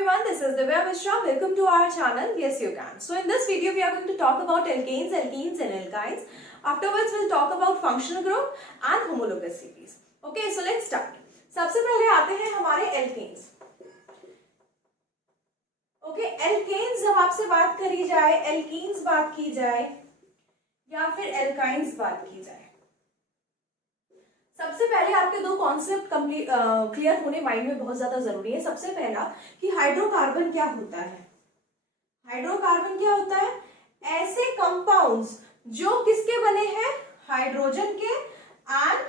everyone, this is Divya Mishra. Welcome to our channel. Yes, you can. So in this video, we are going to talk about alkanes, alkenes and alkynes. Afterwards, we'll talk about functional group and homologous series. Okay, so let's start. सबसे पहले आते हैं हमारे alkanes. Okay, alkanes जब आपसे बात करी जाए, alkenes बात की जाए या फिर alkynes बात की जाए, सबसे पहले आपके दो कॉन्सेप्ट क्लियर होने माइंड में बहुत ज्यादा जरूरी है. सबसे पहला कि हाइड्रोकार्बन क्या होता है. हाइड्रोकार्बन क्या होता है? ऐसे कंपाउंड्स जो किसके बने हैं? हाइड्रोजन के एंड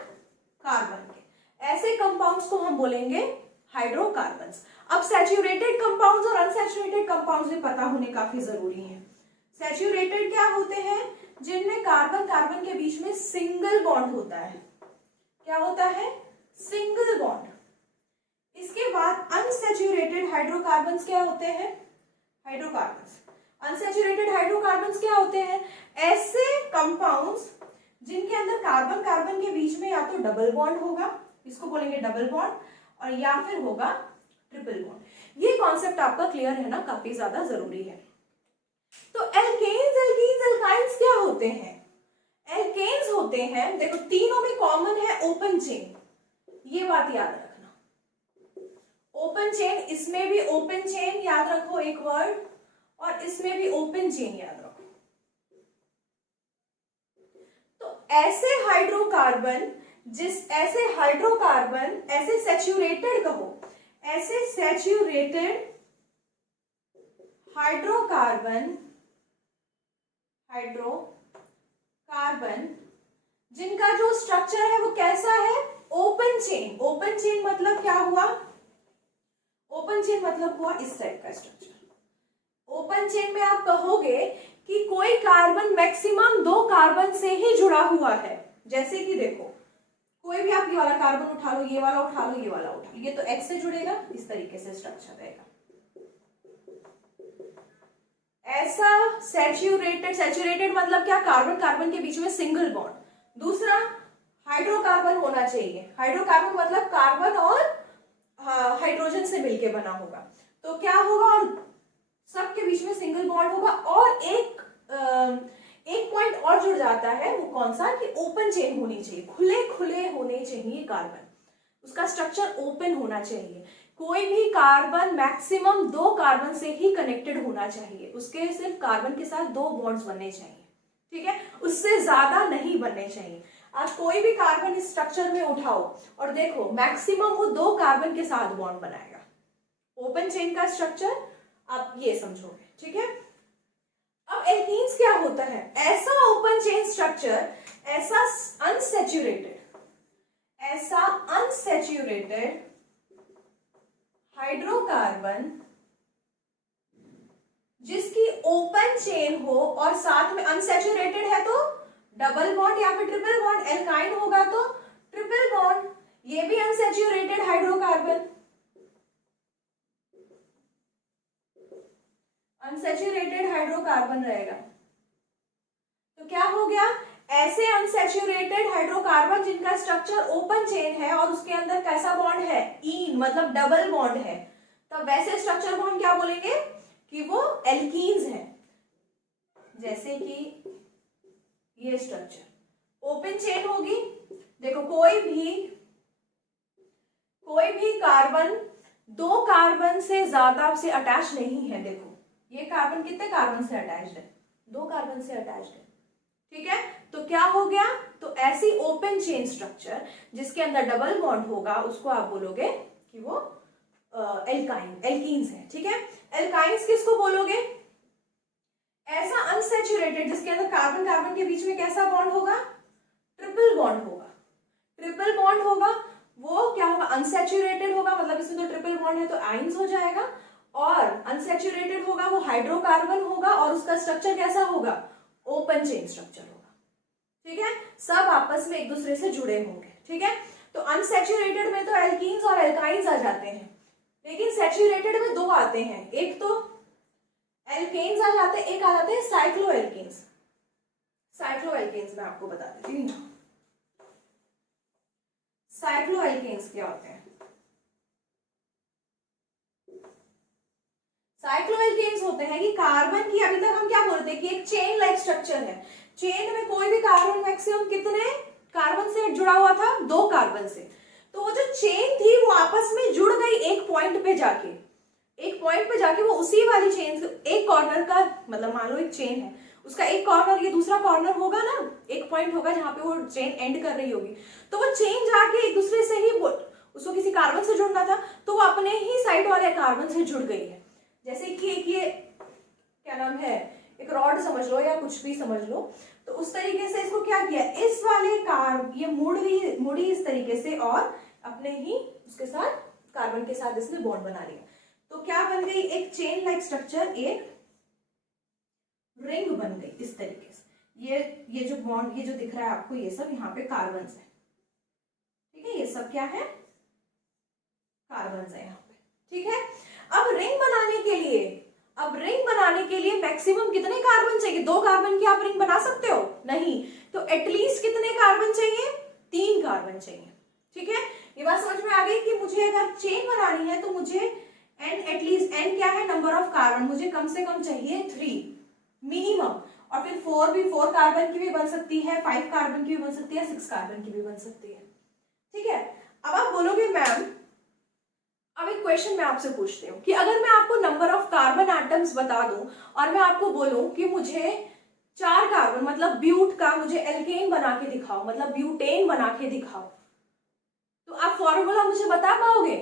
कार्बन के. ऐसे कंपाउंड्स को हम बोलेंगे हाइड्रोकार्बन्स. अब सैचुरेटेड कंपाउंड्स और अनसैचुरेटेड कंपाउंड्स भी पता होने काफी जरूरी है. सैचुरेटेड क्या होते हैं? जिनमें कार्बन कार्बन के बीच में सिंगल बॉन्ड होता है. क्या होता है? Single bond. इसके बाद अनसैचुरेटेड हाइड्रोकार्बन्स क्या होते हैं? हाइड्रोकार्बन्स. अनसैचुरेटेड हाइड्रोकार्बन्स क्या होते हैं? ऐसे कंपाउंड्स जिनके अंदर कार्बन कार्बन के बीच में या तो डबल बॉन्ड होगा, इसको बोलेंगे डबल बॉन्ड, और या फिर होगा ट्रिपल बॉन्ड. ये कॉन्सेप्ट आपका क्लियर है ना, काफी ज्यादा जरूरी है. तो एल्केन्स, एल्कीन्स, एल्काइन्स क्या होते हैं? एल्केन्स होते हैं, देखो तीनों में कॉमन है ओपन चेन. ये बात याद रखना. ओपन चेन, इसमें भी ओपन चेन याद रखो एक वर्ड, और इसमें भी ओपन चेन याद रखो. तो ऐसे हाइड्रोकार्बन ऐसे सैचुरेटेड कहो, ऐसे सैचुरेटेड हाइड्रोकार्बन जिनका जो स्ट्रक्चर है वो कैसा है? Open chain. ओपन चेन मतलब क्या हुआ? ओपन चेन मतलब हुआ इस टाइप का स्ट्रक्चर. ओपन चेन में आप कहोगे कि कोई कार्बन मैक्सिमम 2 कार्बन से ही जुड़ा हुआ है. जैसे कि देखो, कोई भी आप ये वाला कार्बन उठा लो, ये वाला उठा लो, ये वाला उठा लो, ये तो X से जुड़ेगा. इस तरीके से स्ट्रक्चर रहेगा. ऐसा सैचुरेटेड मतलब क्या? कार्बन कार्बन के बीच में सिंगल बॉन्ड. दूसरा, हाइड्रोकार्बन होना चाहिए. हाइड्रोकार्बन मतलब कार्बन और हाइड्रोजन से मिलके बना होगा. तो क्या होगा? और सबके बीच में सिंगल बॉन्ड होगा. और एक पॉइंट और जुड़ जाता है, वो कौन सा? कि ओपन चेन होनी चाहिए. खुले खुले होने चाहिए कार्बन. उसका स्ट्रक्चर ओपन होना चाहिए. कोई भी कार्बन मैक्सिमम 2 कार्बन से ही कनेक्टेड होना चाहिए. उसके सिर्फ कार्बन के साथ 2 बॉन्ड्स बनने चाहिए. ठीक है, उससे ज्यादा नहीं बनने चाहिए. आप कोई भी कार्बन इस स्ट्रक्चर में उठाओ और देखो, मैक्सिमम वो 2 कार्बन के साथ बॉन्ड बनाएगा. ओपन चेन का स्ट्रक्चर आप ये समझोगे. ठीक है. अब एल्कीन्स क्या होता है? ऐसा ओपन चेन स्ट्रक्चर, ऐसा अनसैचुरेटेड हाइड्रोकार्बन जिसकी ओपन चेन हो और साथ में अनसैचुरेटेड है तो डबल बॉन्ड या फिर ट्रिपल बॉन्ड. एल्काइन होगा तो ट्रिपल बॉन्ड. ये भी अनसैचुरेटेड हाइड्रोकार्बन, अनसैचुरेटेड हाइड्रोकार्बन रहेगा. तो क्या हो गया? ऐसे अनसैचुरेटेड हाइड्रोकार्बन जिनका स्ट्रक्चर ओपन चेन है और उसके अंदर कैसा बॉन्ड है? ईन मतलब डबल बॉन्ड है. तब वैसे स्ट्रक्चर को हम क्या बोलेंगे? कि वो एल्कीन्स हैं. जैसे कि ये स्ट्रक्चर ओपन चेन होगी. देखो, कोई भी कार्बन 2 कार्बन से ज्यादा से अटैच नहीं है. देखो, ये कार्बन कितने कार्बन से अटैच्ड है? 2 कार्बन से अटैच्ड है. ठीक है. तो क्या हो गया? तो ऐसी ओपन चेन स्ट्रक्चर जिसके अंदर डबल बॉन्ड होगा, उसको आप बोलोगे कि वो एल्कीन्स है. ठीक है. एल्काइन्स किसको बोलोगे? ऐसा अनसैचुरेटेड जिसके अंदर कार्बन कार्बन के बीच में कैसा बॉन्ड होगा? ट्रिपल बॉन्ड होगा. ट्रिपल बॉन्ड होगा वो क्या होगा? अनसैचुरेटेड होगा, मतलब इसमें तो ट्रिपल बॉन्ड है तो आइंस हो जाएगा. और अनसैचुरेटेड होगा वो हाइड्रोकार्बन होगा और उसका स्ट्रक्चर कैसा होगा? ओपन चेन स्ट्रक्चर होगा. ठीक है. सब आपस में एक दूसरे से जुड़े होंगे. ठीक है. तो अनसैचुरेटेड में तो एल्कीन्स और एल्काइन्स आ जाते हैं, लेकिन सैचुरेटेड में 2 आते हैं. एक तो एल्केन्स आ जाते हैं, एक आ जाते हैं साइक्लोएल्केन्स. साइक्लोएल्केन्स मैं आपको बता देती हूँ. साइक्लोएल्केन्स क्या होते हैं? साइक्लोएल्केन्स होते हैं कि कार्बन की, अभी तक हम क्या बोलते हैं कि एक चेन लाइक स्ट्रक्चर है, चेन में कोई भी कार्बन मैक्सिमम कितने कार्बन से जुड़ा हुआ था, 2 कार्बन से। तो वो जो चेन थी वो आपस में जुड़ गई एक पॉइंट पे जाके, एक पॉइंट पे जाके वो उसी वाली चेन, एक कॉर्नर का, मतलब मान लो एक चेन है, उसका एक कॉर्नर ये दूसरा कॉर्नर होगा ना, एक पॉइंट होगा जहां पे वो चेन एंड कर रही होगी, तो वो चेन जाके एक दूसरे से ही, उसको किसी कार्बन से जुड़ना था तो वो अपने ही साइड वाले कार्बन से जुड़ गई है। जैसे कि एक ये क्या नाम है, एक रॉड समझ लो या कुछ भी समझ लो, तो उस तरीके से इसको क्या किया, इस वाले ये मुड़ी इस तरीके से और अपने ही उसके साथ कार्बन के साथ इसने बॉन्ड बना लिया। तो क्या बन गई, एक चेन लाइक स्ट्रक्चर, एक रिंग बन गई इस तरीके से। ये जो बॉन्ड, ये जो दिख रहा है आपको, ये सब यहाँ पे कार्बन है, ठीक है, ये सब क्या है, कार्बन है यहाँ पे, ठीक है। अब रिंग बनाने के लिए मैक्सिमम कितने कार्बन चाहिए, 2 कार्बन की आप रिंग बना सकते हो नहीं, तो एटलीस्ट कितने कार्बन चाहिए, 3 कार्बन चाहिए, ठीक है। ये बात समझ में आ गई कि मुझे अगर चेन बनानी है तो मुझे एन, एटलीस्ट एन क्या है, नंबर ऑफ कार्बन, मुझे कम से कम चाहिए 3 मिनिमम, और फिर 4 कार्बन की भी बन सकती है, 5 कार्बन की भी बन सकती है, 6 कार्बन की भी बन सकती है, ठीक है। अब आप बोलोगे मैम, अब एक क्वेश्चन मैं आपसे पूछती हूँ कि अगर मैं आपको नंबर ऑफ कार्बन एटम्स बता दूं और मैं आपको बोलूं कि मुझे 4 कार्बन मतलब ब्यूट का मुझे एल्केन बना के दिखाओ, मतलब ब्यूटेन बना के दिखाओ, तो आप फॉर्मूला मुझे बता पाओगे?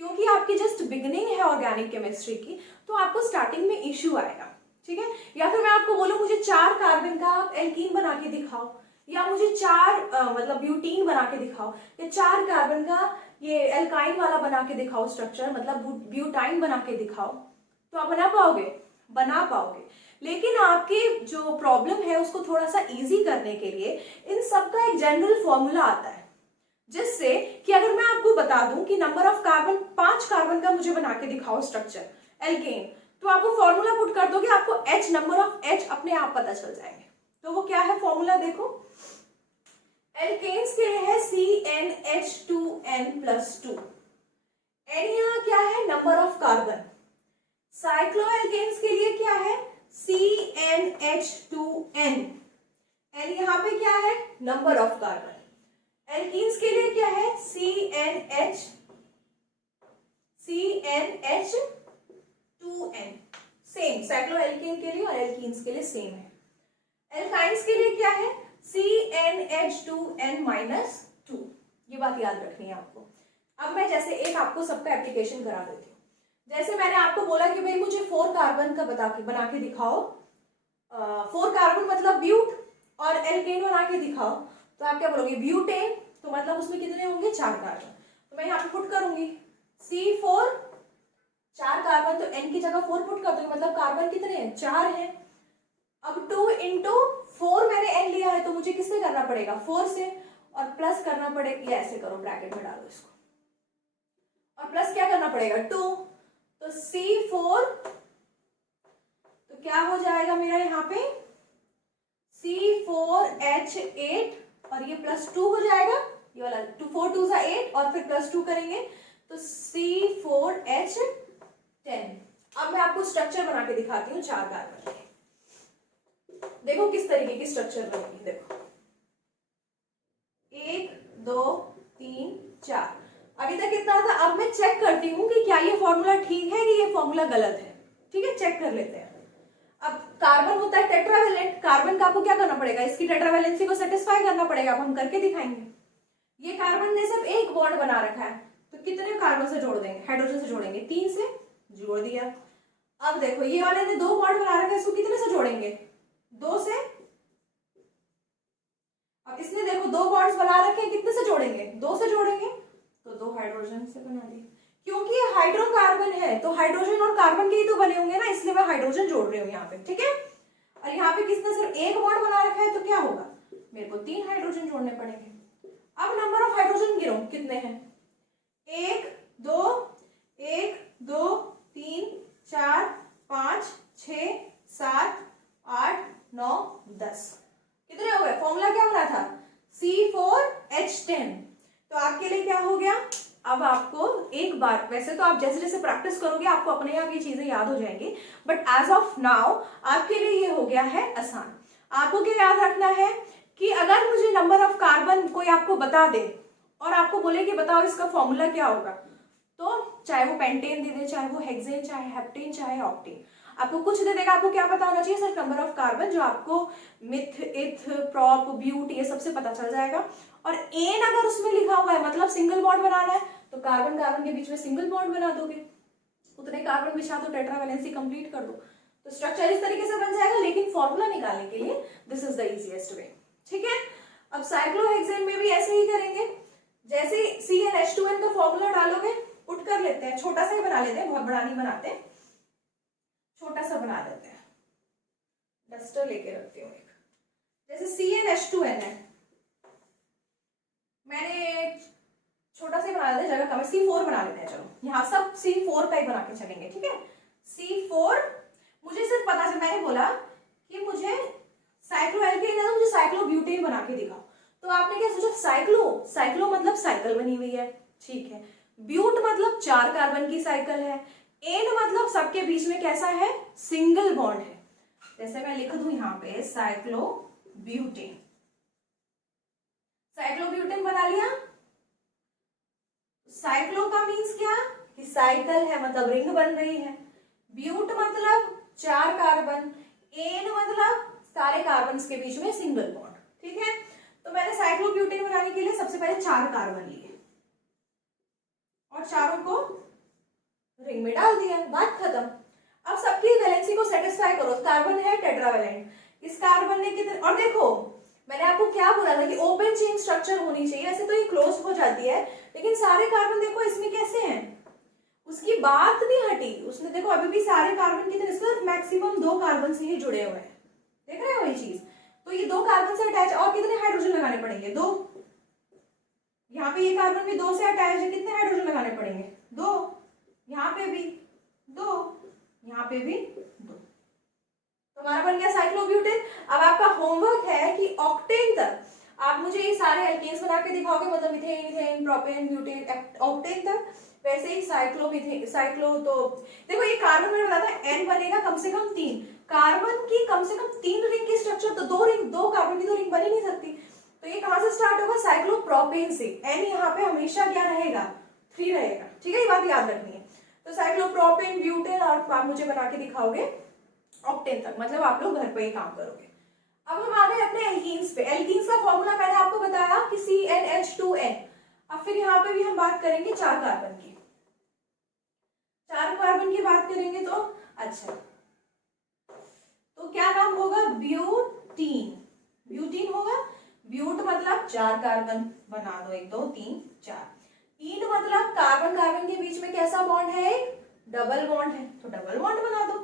क्योंकि आपकी जस्ट बिगिनिंग है ऑर्गेनिक केमिस्ट्री की, तो आपको स्टार्टिंग में इश्यू आएगा, ठीक है। या फिर मैं आपको बोलूं मुझे 4 कार्बन का आप एल्कीन बना के दिखाओ, या मुझे 4 मतलब ब्यूटीन बना के दिखाओ, या 4 कार्बन का ये एल्काइन वाला बना के दिखाओ स्ट्रक्चर, मतलब ब्यूटाइन बना के दिखाओ, तो आप बना पाओगे? बना पाओगे। लेकिन आपके जो प्रॉब्लम है उसको थोड़ा सा इजी करने के लिए इन सब का एक जनरल फॉर्मूला आता है, जिससे कि अगर मैं आपको बता दूं कि नंबर ऑफ कार्बन 5 कार्बन का मुझे बना के दिखाओ स्ट्रक्चर एल्केन, तो आप वो फॉर्मूला पुट कर दोगे, आपको H, नंबर ऑफ H अपने आप पता चल जाएंगे। तो वो क्या है फॉर्मूला, देखो एल्केन्स के लिए है CnH2n+2, एन यहाँ क्या है, नंबर ऑफ कार्बन। साइक्लोएल्केन्स के लिए क्या है, CnH2n, एन यहाँ पे क्या है, नंबर ऑफ कार्बन। एल्कीन्स के लिए क्या है, CnH2n, सेम साइक्लोएल्केन के लिए और एल्कीन्स के लिए सेम है। एल्काइंस के लिए क्या है, CnH2n-2, ये बात याद रखनी है आपको। अब मैं जैसे एक आपको सबका एप्लीकेशन करा देती हूँ। जैसे मैंने आपको बोला कि भाई मुझे 4 कार्बन का बना के दिखाओ, 4 कार्बन मतलब ब्यूट और एल्केन बना के दिखाओ, तो आप क्या बोलोगे, ब्यूटेन, तो मतलब उसमें कितने होंगे, 4 कार्बन। तो मैं यहाँ पे पुट करूंगी C4, 4 कार्बन, तो N की जगह 4 पुट कर दूंगी, मतलब कार्बन कितने हैं, 4 हैं। अब 2 × 4 मैंने N लिया है, तो मुझे किससे करना पड़ेगा, 4 से, और प्लस करना पड़ेगा, ये ऐसे करो, ब्रैकेट में डालो इसको, और प्लस क्या करना पड़ेगा, 2, तो C4, तो क्या हो जाएगा मेरा यहाँ पे C4H8, और ये +2 हो जाएगा, ये वाला 4 2 सा 8, और फिर +2 करेंगे तो C4H10। अब मैं आपको स्ट्रक्चर बना के दिखाती हूँ 4 कार्बन के। देखो किस तरीके की स्ट्रक्चर बनेगी, देखो 1 2 3 4, अभी तक कितना था। अब मैं चेक करती हूँ कि क्या ये फॉर्मूला ठीक है कि ये फॉर्मूला गलत है, ठीक है, चेक कर लेते हैं। अब कार्बन होता है टेट्रावेलेंट, कार्बन का आपको क्या करना पड़ेगा, इसकी टेट्रावेलेंसी को सेटिस्फाई करना पड़ेगा, अब हम करके दिखाएंगे। ये कार्बन ने सिर्फ एक बॉन्ड बना रखा है, तो कितने कार्बन से जोड़ देंगे, हाइड्रोजन से जोड़ेंगे, 3 से जोड़ दिया। अब देखो ये वाले ने 2 बॉन्ड बना रखा है, इसको कितने से जोड़ेंगे, 2 से। अब इसने देखो 2 बॉन्ड्स बना रखे हैं, कितने से जोड़ेंगे, 2 से जोड़ेंगे, तो 2 हाइड्रोजन से बना दिए। क्योंकि ये हाइड्रोकार्बन है तो हाइड्रोजन और कार्बन के ही तो बने होंगे ना, इसलिए मैं हाइड्रोजन जोड़ रही हूँ यहाँ पे, ठीक है। और यहाँ पे किसने सिर्फ एक बॉन्ड बना रखा है, तो क्या होगा, मेरे को 3 हाइड्रोजन जोड़ने पड़ेंगे। अब नंबर ऑफ हाइड्रोजन गिनो कितने हैं, 1 2 1 2 3 4 5 6 7 8 9 10, कितने हो गए। फॉर्मूला क्या बना था, C4H10, तो आपके लिए क्या हो गया, अब आपको एक बार, वैसे तो आप जैसे जैसे प्रैक्टिस करोगे आपको अपने आप ये चीजें याद हो जाएंगी, बट एज ऑफ नाउ आपके लिए ये हो गया है आसान। आपको क्या याद रखना है कि अगर मुझे नंबर ऑफ कार्बन कोई आपको बता दे और आपको बोले कि बताओ इसका फॉर्मूला क्या होगा, तो चाहे वो पेंटेन दे दे, चाहे वो हेक्सेन, चाहे हेप्टेन, चाहे ऑक्टेन, आपको कुछ दे देगा, आपको क्या पता होना चाहिए, सिर्फ नंबर ऑफ कार्बन, जो आपको मिथ, इथ, प्रॉप, ब्यूट ये सबसे पता चल जाएगा। और एन अगर उसमें लिखा हुआ है मतलब सिंगल बॉन्ड बनाना है, तो कार्बन कार्बन के बीच में सिंगल बॉन्ड बना दोगे, उतने कार्बन बिछा दो, टेट्रावैलेंसी कंप्लीट कर दो, तो स्ट्रक्चर इस तरीके से बन जाएगा। लेकिन फॉर्मूला निकालने के लिए this is the easiest way, ठीक है। अब साइक्लोहेक्सेन में भी ऐसे ही करेंगे, जैसे CnH2n का फॉर्मूला डालोगे, पुट कर लेते हैं, छोटा सा ही बना लेते हैं, बहुत बड़ा नहीं बनाते, छोटा सा बना देते हैं, डस्टर लेके रखती हूँ एक, जैसे CnH2n है, मैंने छोटा सा बना लेते हैं, जगह कम है, C4 बना लेते हैं, चलो यहाँ सब C4 का ही बना के चलेंगे, ठीक है। C4 मुझे सिर्फ पता चल, मैंने बोला कि मुझे साइक्लोएल्केन है तो मुझे साइक्लोब्यूटेन बना के दिखाओ, तो आपने क्या सोचा, साइक्लो मतलब साइकिल बनी हुई है, ठीक है। ब्यूट मतलब 4 कार्बन की साइकिल है, एन मतलब सबके बीच में कैसा है, सिंगल बॉन्ड है, जैसे मैं लिख दूं यहाँ पे साइक्लोब्यूटेन, साइक्लोब्यूटेन बना लिया। साइक्लो का मीन्स क्या, कि साइकिल है मतलब रिंग बन रही है, ब्यूट मतलब 4 कार्बन, एन मतलब सारे कार्बन के बीच में सिंगल बॉन्ड, ठीक है। तो मैंने साइक्लोब्यूटेन बनाने के लिए सबसे पहले 4 कार्बन लिए और चारों को रिंग में डाल दिया, बात खत्म। अब सबकी वैलेंसी को सेटिस्फाई करो, कार्बन है टेट्रावैलेंट, इस कार्बन ने कितने, और देखो मैंने आपको क्या बोला था कि ओपन चेन स्ट्रक्चर होनी चाहिए, ऐसे तो ये क्लोज हो जाती है, लेकिन सारे कार्बन देखो इसमें कैसे हैं, उसकी बात नहीं हटी, उसने देखो अभी भी सारे कार्बन कितने, सिर्फ मैक्सिमम 2 कार्बन से ही जुड़े हुए हैं, देख रहे हो ये चीज, तो ये 2 कार्बन से अटैच, और कितने हाइड्रोजन लगाने पड़ेंगे, 2, यहाँ पे ये कार्बन भी 2 से अटैच है, कितने हाइड्रोजन लगाने पड़ेंगे, 2, यहाँ पे भी 2, यहाँ पे भी 2, तो हमारा बन गया साइक्लोब्यूटेन। अब आपका होमवर्क है कि ऑक्टेन तक आप मुझे ये सारे एल्केन्स बना के दिखाओगे, मतलब methane, ethane, propane, butane, octane तक, वैसे ही साइक्लो तो देखो ये कार्बन मैंने बताया था एन बनेगा कम से कम 3 कार्बन की, कम से कम 3 रिंग की स्ट्रक्चर, तो 2 रिंग, 2 कार्बन की तो रिंग बन ही नहीं सकती, तो ये कहां से स्टार्ट होगा, साइक्लोप्रोपेन से, एन यहाँ पे हमेशा क्या रहेगा, 3 रहेगा, ठीक है, ये बात याद रखनी है। तो साइक्लोप्रोपेन, ब्यूटेन, और आप मुझे बना के दिखाओगे ऑक्टेन तक, मतलब आप लोग घर पे ही काम करोगे। अब हम आ गए अपने एल्कीन्स पे। एल्कीन्स का फॉर्मूला मैंने आपको बताया कि CnH2n। अब फिर यहाँ पे भी हम बात करेंगे 4 कार्बन की, 4 कार्बन की बात करेंगे, तो अच्छा तो क्या नाम होगा, ब्यूटीन, ब्यूटीन होगा, ब्यूट मतलब 4 कार्बन, बना दो 1 2 3 4, इन मतलब कार्बन कार्बन के बीच में कैसा बॉन्ड है, एक डबल बॉन्ड है, तो डबल बॉन्ड बना दो,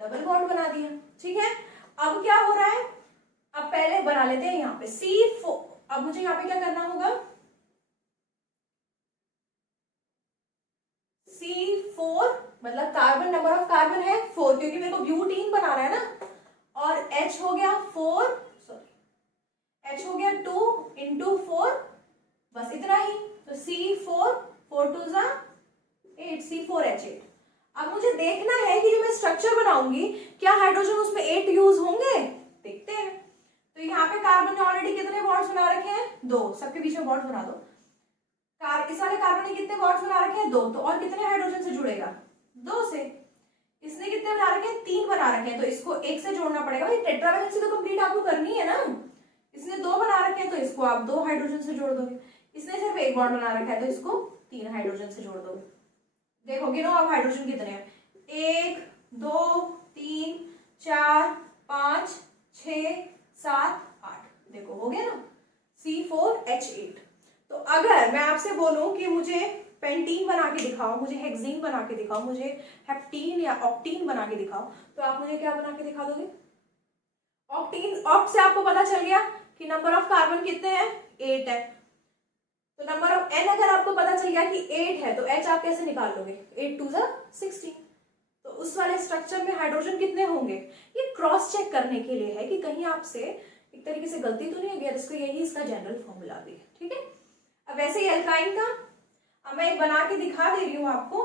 डबल बॉन्ड बना दिया, ठीक है। अब क्या हो रहा है, अब पहले बना लेते हैं यहाँ पे C4, अब मुझे यहाँ पे क्या करना होगा, C4 मतलब कार्बन, नंबर ऑफ कार्बन है 4, क्योंकि मेरे को ब्यूटीन बनाना है ना, और H हो गया 4, सॉरी H हो गया 2 इंटू 4, बस इतना ही, तो C4, 4 2 जा 8, C4H8। अब मुझे देखना है कि जो मैं स्ट्रक्चर बनाऊंगी क्या हाइड्रोजन उसमें 8 यूज होंगे, देखते हैं। तो यहाँ पे कार्बन ने ऑलरेडी कितने बॉन्ड्स बना रखे हैं, 2, सबके बीच में बॉन्ड बना दो, इस वाले कार्बन ने कितने बॉन्ड्स बना रखे हैं, 2, तो और कितने हाइड्रोजन से जुड़ेगा, 2 से, इसने कितने बना रखे हैं, 3 बना रखे हैं, तो इसको 1 से जोड़ना पड़ेगा, भाई टेट्रावैलेंसी तो कंप्लीट आपको करनी है ना, इसने 2 बना रखे हैं तो इसको आप 2 हाइड्रोजन से जोड़ दोगे, इसने सिर्फ 1 बॉन्ड बना रखा है तो इसको 3 हाइड्रोजन से जोड़ दोगे, देखोगे ना अब हाइड्रोजन कितने हैं, 1 2 3 4 5 6 7 8, देखो हो गया ना, C4H8। तो अगर मैं आपसे बोलूं कि मुझे पेंटीन बना के दिखाओ, मुझे हेक्सीन बना के दिखाओ, मुझे हेप्टीन या ऑक्टीन बना के दिखाओ, तो आप मुझे क्या बना के दिखा दोगे, ऑक्टीन, ऑक्ट से आपको पता चल गया कि नंबर ऑफ कार्बन कितने हैं, 8 है, तो नंबर ऑफ एन अगर आपको पता चल गया कि 8 है, तो एच आप कैसे निकाल लोगे, 8 2 16, तो उस वाले स्ट्रक्चर में हाइड्रोजन कितने होंगे, ये क्रॉस चेक करने के लिए है कि कहीं आपसे एक तरीके से गलती तो नहीं हो गया, इसका यही इसका जनरल फॉर्मूला भी है, ठीक है। अब वैसे ही एल्काइन का अब मैं एक बना के दिखा दे रही हूँ आपको,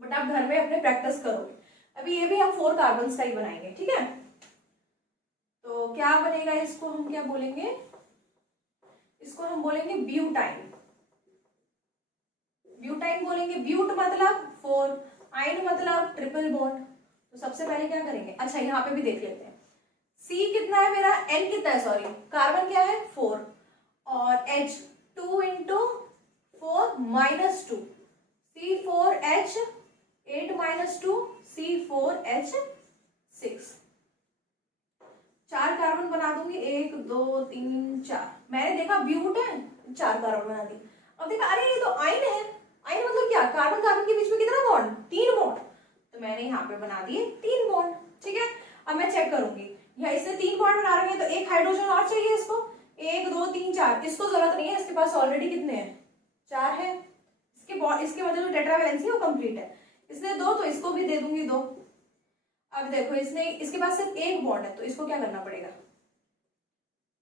बट आप घर में अपने प्रैक्टिस करोगे। अभी ये भी हम 4 कार्बन्स का ही बनाएंगे, ठीक है। तो क्या बनेगा, इसको हम क्या बोलेंगे, इसको हम बोलेंगे ब्यूटाइन। ब्यूटाइन बोलेंगे, ब्यूट मतलब 4, आइन मतलब ट्रिपल बॉन्ड। तो सबसे पहले क्या करेंगे, अच्छा यहाँ पे भी देख लेते हैं, C कितना है मेरा, N कितना है, सॉरी कार्बन क्या है 4, और H 2 into 4 minus 2, C4H 8 minus 2 C4H 6। 4 carbon बना दूंगी, 1 2 3 4। मैंने देखा ब्यूट है, 4 कार्बन बना दी। अब देखा अरे ये तो आइन है, आइन मतलब क्या, कार्बन कार्बन के बीच में कितना बॉन्ड, 3 बॉन्ड। तो मैंने यहाँ पे बना दिए 3 बॉन्ड, ठीक है। अब मैं चेक करूंगी, यहाँ इससे 3 बॉन्ड बना रहे हैं तो एक हाइड्रोजन और चाहिए इसको, 1 2 3 4। इसको जरूरत नहीं है, इसके पास ऑलरेडी कितने हैं, 4 है। इसके मतलब जो टेट्रावैलेंसी है वो कंप्लीट है। इसने 2 तो इसको भी दे दूंगी 2। अब देखो इसके पास सिर्फ 1 बॉन्ड है, तो इसको क्या करना पड़ेगा,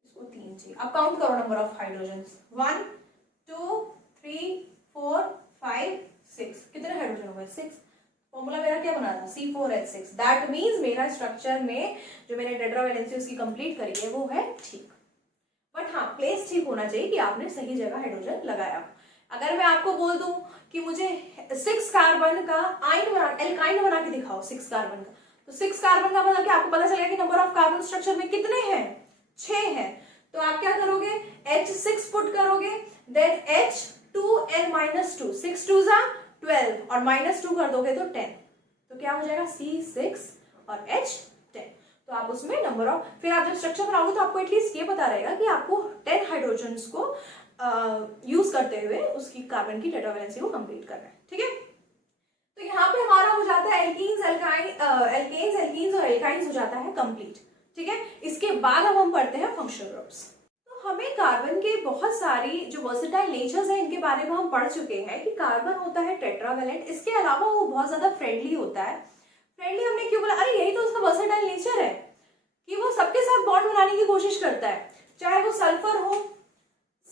इसको 3 चाहिए। अब काउंट करो नंबर ऑफ हाइड्रोजन्स, 1 2 3 4 5 6। कितने हाइड्रोजन हो गए, 6। फॉर्मूला मेरा क्या बना था, C4H6। दैट मीन्स मेरा स्ट्रक्चर में जो मैंने टेट्रावैलेंसी उसकी कंप्लीट करी है वो है ठीक। बट हाँ, प्लेस ठीक होना चाहिए कि आपने सही जगह हाइड्रोजन लगाया। अगर मैं आपको बोल दूं कि मुझे 6 कार्बन का एल्काइन बना के दिखाओ, 6 कार्बन का, तो 6 कार्बन का मतलब कि आपको पता चलेगा कि नंबर ऑफ कार्बन स्ट्रक्चर में कितने हैं, 6 हैं। तो आप क्या करोगे, H6 पुट करोगे, देन H2N-2, 6 2 12 और -2 कर दोगे तो 10। तो क्या हो जाएगा, C6 और H10। तो आप उसमें नंबर ऑफ, फिर आप जब स्ट्रक्चर बनाओगे तो आपको एटलीस्ट ये पता रहेगा कि आपको 10 हाइड्रोजन्स को यूज करते हुए उसकी कार्बन की टेट्रावैलेंसी को कंप्लीट करना है, ठीक है। तो यहाँ पे हमारा हो जाता है एल्कीन्स, एल्कीन्स और एल्काइंस हो जाता है कंप्लीट, ठीक है। इसके बाद अब हम पढ़ते हैं फंक्शनल ग्रुप्स। तो हमें कार्बन के बहुत सारी जो वर्सेटाइल नेचर्स हैं इनके बारे में हम पढ़ चुके हैं कि कार्बन होता है टेट्रावैलेंट, इसके अलावा वो बहुत ज्यादा फ्रेंडली होता है। फ्रेंडली हमने क्यों बोला, अरे यही तो उसका वर्सेटाइल नेचर है कि वो सबके साथ बॉन्ड बनाने की कोशिश करता है, चाहे वो सल्फर हो,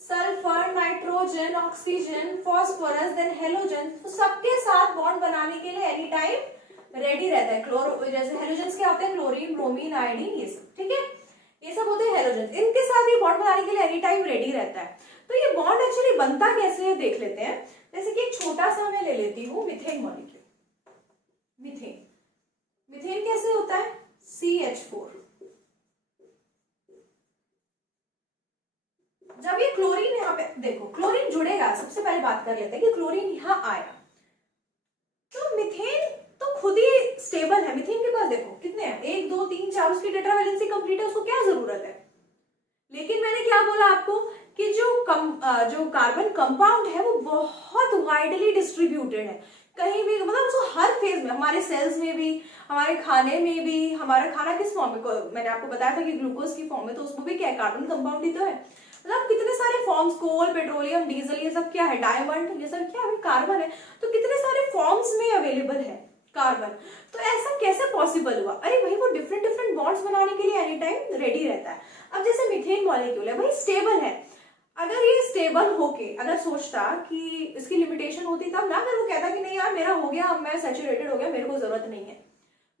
sulphur, nitrogen, oxygen, phosphorus, then halogen, तो सबके साथ बॉन्ड बनाने के लिए एनी टाइम रेडी रहता है। क्लोरो, जैसे हेलोजन्स क्या होते हैं, क्लोरीन, ब्रोमीन, आयोडीन, ये सब, ठीक है, ये सब होते हैं हेलोजन। इनके साथ ये बॉन्ड बनाने के लिए एनी टाइम रेडी रहता है। तो ये बॉन्ड एक्चुअली बनता कैसे है देख लेते हैं। जैसे कि एक छोटा सा मैं ले लेती हूँ मिथेन मॉलिक्यूल। मिथेन कैसे होता है, CH4। जब ये क्लोरीन यहाँ पे देखो, क्लोरीन जुड़ेगा, सबसे पहले बात कर लेते हैं कि क्लोरीन यहाँ आया तो मिथेन तो खुद ही स्टेबल है। मिथेन के पास देखो कितने हैं, 1 2 3 4, उसकी टेट्रावैलेंसी कंप्लीट है, उसको क्या जरूरत है। लेकिन मैंने क्या बोला आपको कि जो कार्बन कंपाउंड है वो बहुत वाइडली डिस्ट्रीब्यूटेड है, कहीं भी मतलब उसको हर फेज में, हमारे सेल्स में भी, हमारे खाने में भी। हमारा खाना किस फॉर्म में, मैंने आपको बताया था कि ग्लूकोज की फॉर्म में, तो उसमें भी क्या है, कार्बन कंपाउंड ही तो है। मतलब कितने सारे फॉर्म्स, कोल, पेट्रोलियम, डीजल, ये सब क्या है, डायमंड, ये सब क्या है, कार्बन है। तो कितने सारे फॉर्म्स में अवेलेबल है कार्बन। तो ऐसा कैसे पॉसिबल हुआ, अरे भाई वो डिफरेंट डिफरेंट बॉन्ड्स बनाने के लिए एनी टाइम रेडी रहता है। अब जैसे मीथेन मॉलिक्यूल है भाई, स्टेबल है, अगर ये स्टेबल होके अगर सोचता कि इसकी लिमिटेशन होती तब ना, अगर वो कहता कि नहीं यार मेरा हो गया, अब मैं सैचुरेटेड हो गया, मेरे को जरूरत नहीं है।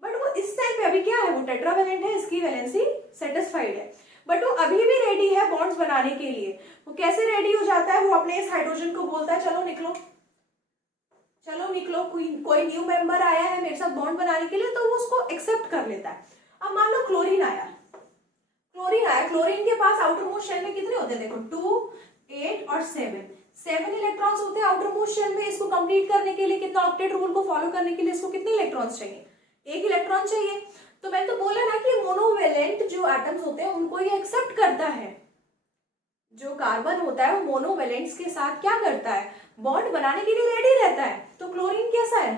बट वो इस टाइम पे अभी क्या है, वो टेट्रावैलेंट है, इसकी वैलेंसी सेटिस्फाइड है, बट वो अभी भी रेडी है बॉन्ड्स बनाने के लिए। वो कैसे रेडी हो जाता है, वो अपने इस हाइड्रोजन को बोलता है चलो निकलो, चलो निकलो, कोई न्यू मेंबर आया है मेरे साथ बॉन्ड बनाने के लिए, तो वो उसको एक्सेप्ट कर लेता है। अब मान लो क्लोरीन आया, क्लोरीन के पास आउटर मोस्ट शेल में कितने होते हैं, देखो 2 8 और 7 इलेक्ट्रॉन्स होते हैं आउटर मोस्ट शेल में। इसको कंप्लीट करने के लिए कितना, ऑक्टेट रूल को फॉलो करने के लिए इसको कितने इलेक्ट्रॉन्स चाहिए, 1 इलेक्ट्रॉन चाहिए। तो मैंने तो बोला ना कि मोनोवेलेंट जो एटम्स होते हैं उनको ये एक्सेप्ट करता है। जो कार्बन होता है वो मोनोवेलेंट्स के साथ क्या करता है, बॉन्ड बनाने के लिए रेडी रहता है। तो क्लोरीन कैसा है,